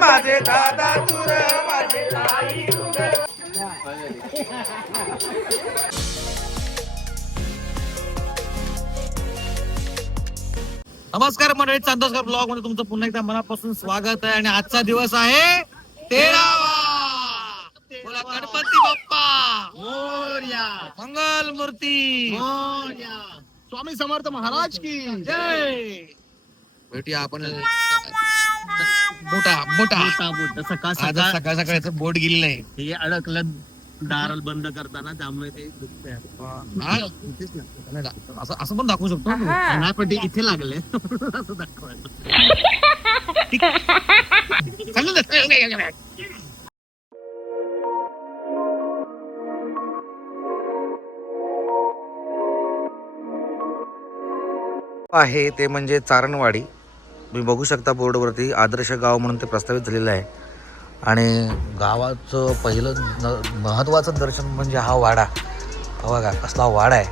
माझे दादा तुर माझे ताई तुर. नमस्कार मंडळी, चांदोसकर ब्लॉग मध्ये तुमचं पुन्हा एकदा मनापासून स्वागत आहे. आणि आजचा दिवस आहे 13वा. बोला गणपती बाप्पा मोरया, मंगल मूर्ती मोरया, स्वामी समर्थ महाराज की जय. भेटूया आपण सकाळ सकाळचं बोट गेलेलं आहे. हे अडकलं दाराला बंद करताना, त्यामुळे ते असं पण दाखवू शकतो ना, पण ते इथे लागले असं दाखवायचं. आहे ते म्हणजे चारणवाडी. तुम्ही बघू शकता बोर्डवरती आदर्श गाव म्हणून ते प्रस्तावित झालेलं आहे. आणि गावाचं पहिलं महत्त्वाचं दर्शन म्हणजे हा वाडा. बघा कसला वाडा आहे,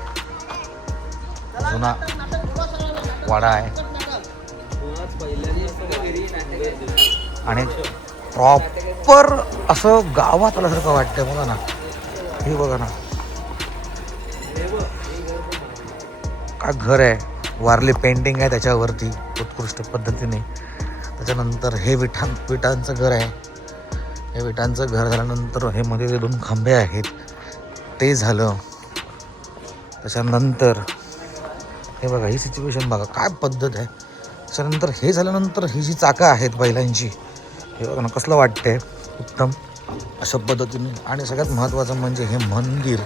जुना वाडा आहे. आणि प्रॉपर असं गावात आल्यासारखं वाटतंय. बघा ना, हे बघा ना काय घर आहे. वारली पेंटिंग आहे त्याच्यावरती उत्कृष्ट पद्धतीने. त्याच्यानंतर हे विटांचं घर आहे. हे विटांचं घर झाल्यानंतर हे मध्ये जे 2 खांबे आहेत ते झालं. त्याच्यानंतर हे बघा, ही सिच्युएशन बघा काय पद्धत आहे. त्याच्यानंतर हे झाल्यानंतर ही जी चाकं आहेत बैलांची, हे बघा ना कसलं वाटतंय उत्तम अशा पद्धतीने. आणि सगळ्यात महत्त्वाचं म्हणजे हे मंदिर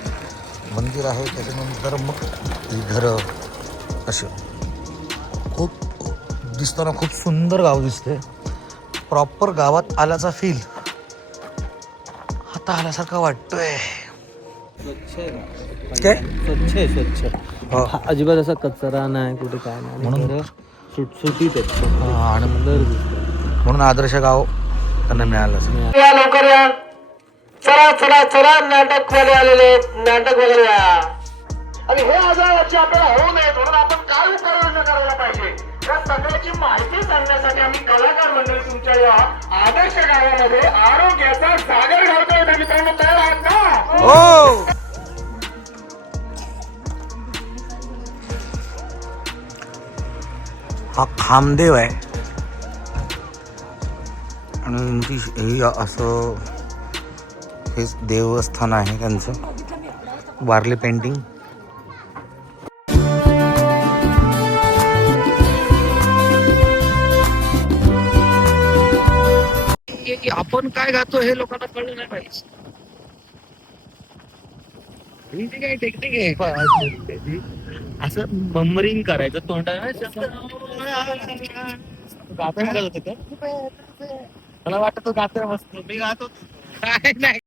आहे. त्याच्यानंतर मग ही घरं असे खूप दिसताना खूप सुंदर गाव दिसते. प्रॉपर गावात आल्याचा फील आता आल्यासारखा वाटतोय. स्वच्छ अजिबात असा कचरा नाही, कुठे काय नाही, म्हणून सुटसुटीत आणि म्हणून आदर्श गाव त्यांना मिळालं. लवकर या, चला चला चला, नाटक वाले आलेले, नाटक वगैरे या. आणि हे आजार आपल्याला होऊ नये म्हणून आपण काय उपाययोजना करायला पाहिजे या सगळ्याची माहिती सांगण्यासाठी आम्ही कलाकार मंडळी तुमच्या या आदर्श गावामध्ये आरोग्याचा जागर घालतोय. मित्रांनो, तयार आहात ना? हो. हा खामदेव आहे. आणि हे असं हे देवस्थान आहे त्यांचं. वारली पेंटिंग. आपण काय गातो हे लोकांना कळलं नाही पाहिजे. ही काय टेक्निक आहे, असं ममरिंग करायचं तोंडाला. गातो करत होतं, मला वाटत तो गातोय मस्त. मी गातो काय नाही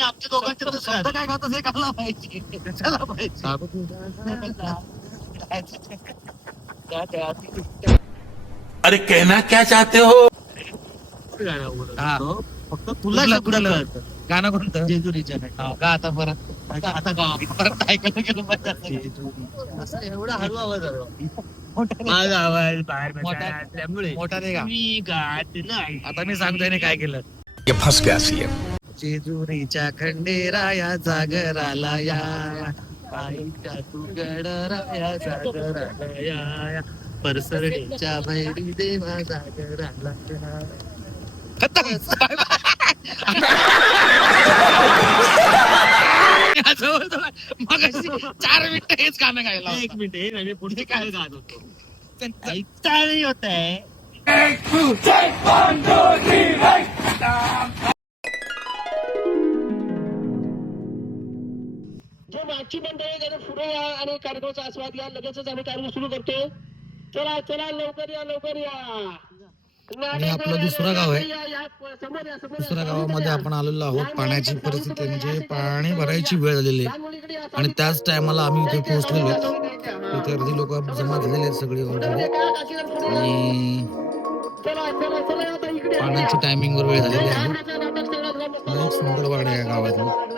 आमच्या दोघांचे शब्द काय गातो हे कळलं पाहिजे. अरे कहना क्या चाहते हो? फक्त तुला शब्द कळतं. गाणं कोणतं? जेजुरीच्या का आता परत परत ऐकायला गेलो. असं एवढा हळू आवाज माझा आवाज बाहेर मोठा नाही का. आता मी सांगतोय ना काय केलं. फंस गया सी. जेजुरीच्या खंडेराया जागराला या, आईच्या तू गडराया जागराला या, परसरणीच्या भैरी देवा जागराला या. मग 4 मिनिटं हेच गाणं गायला. 1 मिनिट हे नाही, पुढचे काय गात होतो नाही होत आहे. मागची मंडळी जरा पुढे या आणि कार्यक्रमाचा आस्वाद घ्या. लगेचच आम्ही कार्यक्रम सुरू करतो. चला चला, लवकर या, लवकर या. आणि आपलं दुसरं गाव आहे. दुसऱ्या गावामध्ये आपण आलेलो आहोत. पाण्याची परिस्थिती म्हणजे पाणी भरायची वेळ झालेली आहे. आणि त्याच टायमाला आम्ही इथे पोहोचलेलो आहोत. इथे अर्धी लोक जमा झालेले आहेत सगळे ऑलरेडी. आणि पाण्याची टायमिंगवर वेळ झालेली आहे. सुंदर वाडा आहे या गावातलं.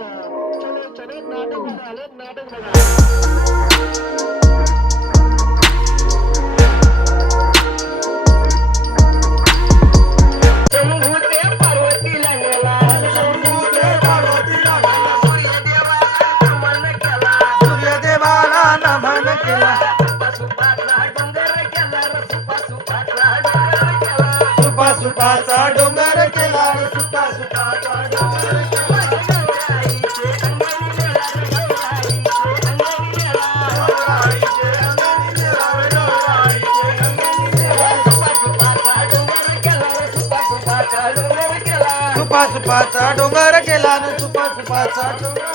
सुपाचा डोंगर केला न सुपा सुपाचा डोंगर सुपा सुपाचा डोंगर केला न सुपा सुपाचा डोंगर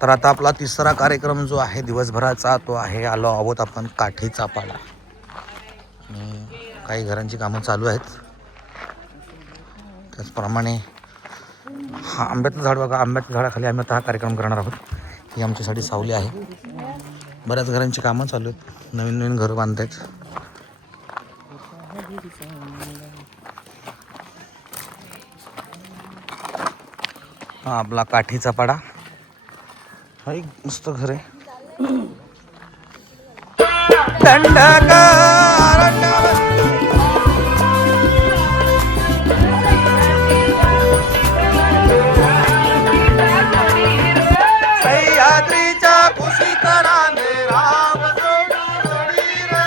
तर आता आपला तिसरा कार्यक्रम जो आहे दिवसभराचा तो आहे आलो आहोत आपण काठीचा पाडा आणि काही घरांची कामं चालू आहेत. त्याचप्रमाणे हा आंब्याचं झाड बघा, आंब्याच्या झाडाखाली आम्ही आता हा कार्यक्रम करणार आहोत. ही आमच्यासाठी सावली आहे. बऱ्याच घरांची कामं चालू आहेत, नवीन नवीन घरं बांधत आहेत. हा आपला काठीचा पाडा, हा एक मस्त घर आहे. सह्याद्रीच्या कुशीतराने राम जोडी रे.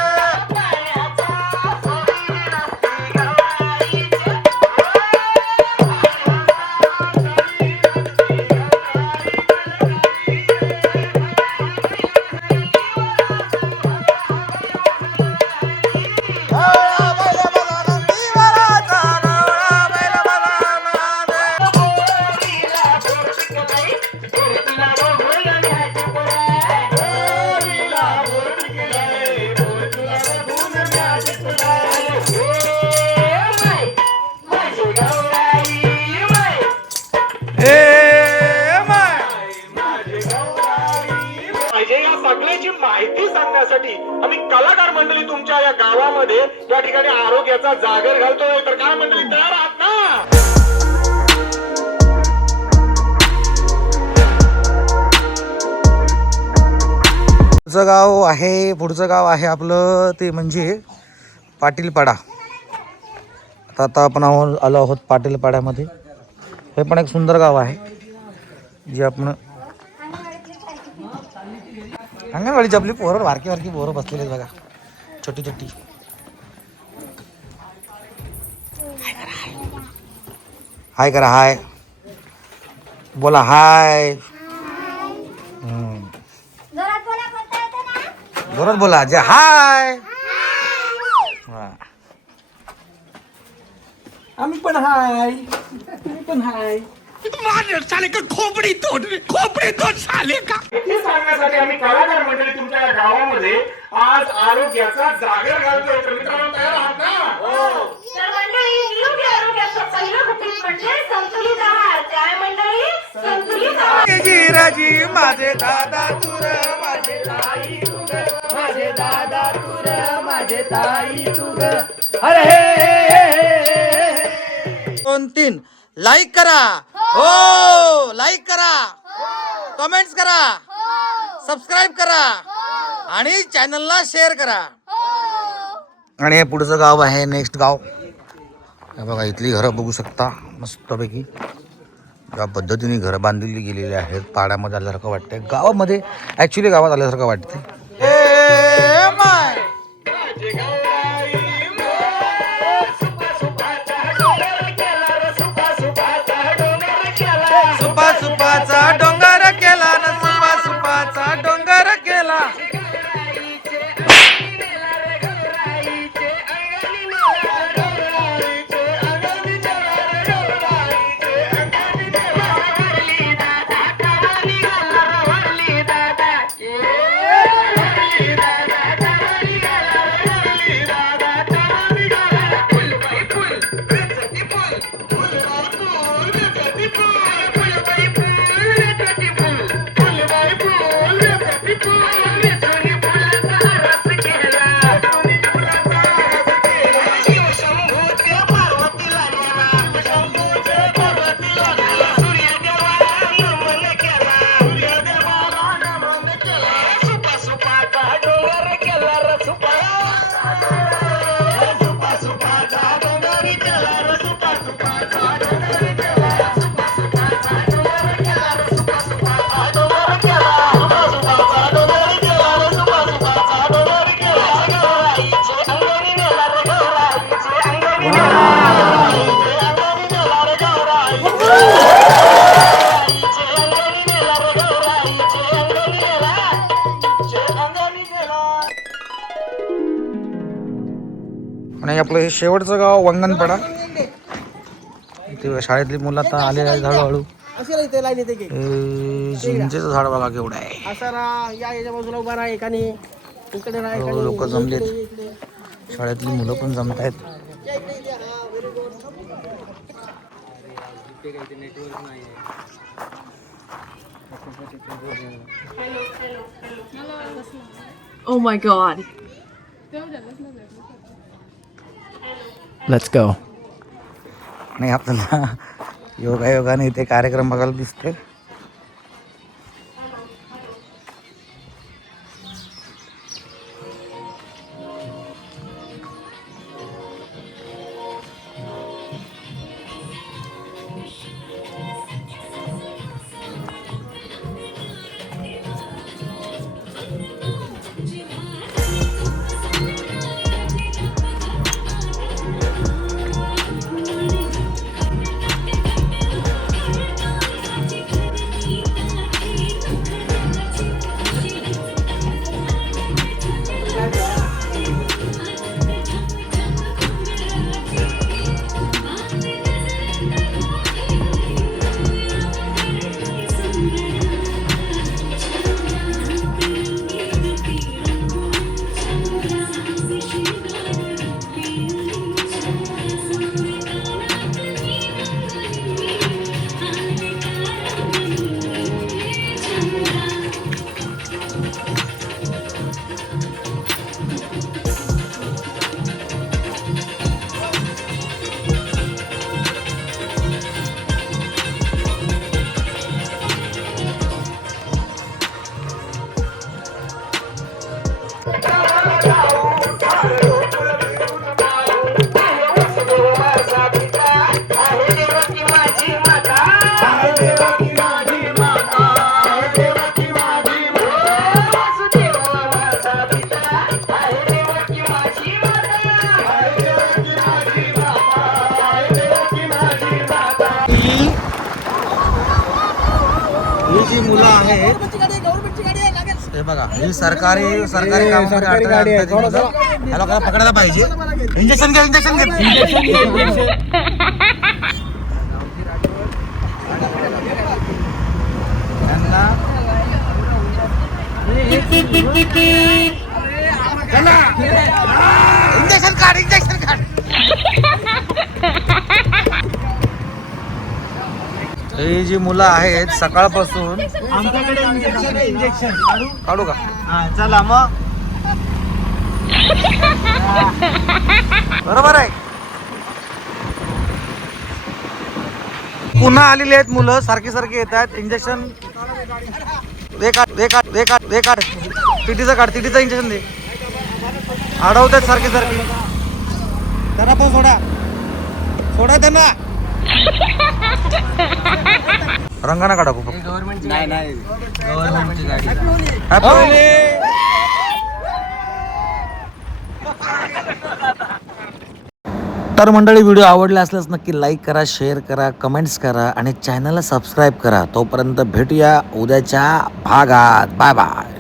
पाहिजे या सगळ्याची माहिती सांगण्यासाठी आम्ही कलाकार मंडळी तुमच्या या गावामध्ये या ठिकाणी आरोग्याचा जागर घालतोय. तर काय मंडळी तयार आहात ना? पुढचं गाव आहे आपलं ते म्हणजे पाटीलपाडा. आता आपण आलो आहोत पाटीलपाड्यामध्ये. हे पण एक सुंदर गाव आहे जे आपण अंगणवाडीची आपली पोरं वारकी वारकी पोरं बसलेली आहेत बघा, छोटी छोटी. हाय करा, हाय बोला, हाय. जोरात बोला जे हाय. आम्ही पण हाय, तुम्ही पण हाय. साले का खोपड़ी तोड़ साले का. हे सांगण्यासाठी आम्ही कलाकार मंडळी तुमच्या या गावामध्ये आज आरोग्याचा जागर घालतोय. तर मित्रांनो तयार आहात ना? तर मंडळी निरोगी आरोग्याचं पहिलं गुपित म्हणजे संतुलित आहार. काय मंडळी? संतुलित आहार. राजी माझे दादा तुर माझे ताई तुग, माझे दादा तुर माझे ताई तुग. अरे 2-3 लाईक करा, हो लाईक करा, कमेंट्स करा, सबस्क्राईब करा आणि चॅनलला शेअर करा. आणि हे पुढचं गाव आहे नेक्स्ट गाव. हे बघा इथली घरं बघू शकता मस्तपैकी. ज्या पद्धतीने घरं बांधली गेलेली आहेत पाड्यामध्ये आल्यासारखं वाटतंय. गावामध्ये ॲक्च्युली गावात आल्यासारखं वाटतंय. सुपा सुपाचा डोंगर केला न सुपा सुपाचा डोंगर केला. आणि आपलं हे शेवटचं गाव वंगणपाडा. इथे शाळेतली मुलं आता आले आहेत हळूहळू. चिंचेचं झाड बघा केवढं आहे. लोक जमलेत, शाळेतली मुलं पण जमत आहेत. Oh my god. Let's go. नाही आपल्याला योगायोगाने इथे कार्यक्रम बघायला दिसते. ही जी मुलं आहेत हे बघा, ही सरकारी कामामध्ये अडथळे आणतात. ह्या लोकांना पकडायला पाहिजे. इंजेक्शन घ्या, इंजेक्शन घ्या. इंजेक्शन काढ, इंजेक्शन काढ. ही जी मुलं आहेत सकाळपासून आमच्याकडे इंजेक्शन काढू का? चला मग. बरोबर आहे. पुन्हा आलेली आहेत मुलं, सारखी येतात. इंजेक्शन दे काढ. टीटीचं काढ, टीटीचं इंजेक्शन दे. अडवतात सारखी. त्यांना पण सोडा त्यांना. रंगाना काढा गव्हर्नमेंटची नाही गव्हर्नमेंटची गाडी. तर मंडळी, व्हिडिओ आवडला असल्यास नक्की लाईक करा, शेअर करा, कमेंट्स करा आणि चॅनलला सबस्क्राईब करा. तोपर्यंत भेटूया उद्याच्या भागात. Bye bye.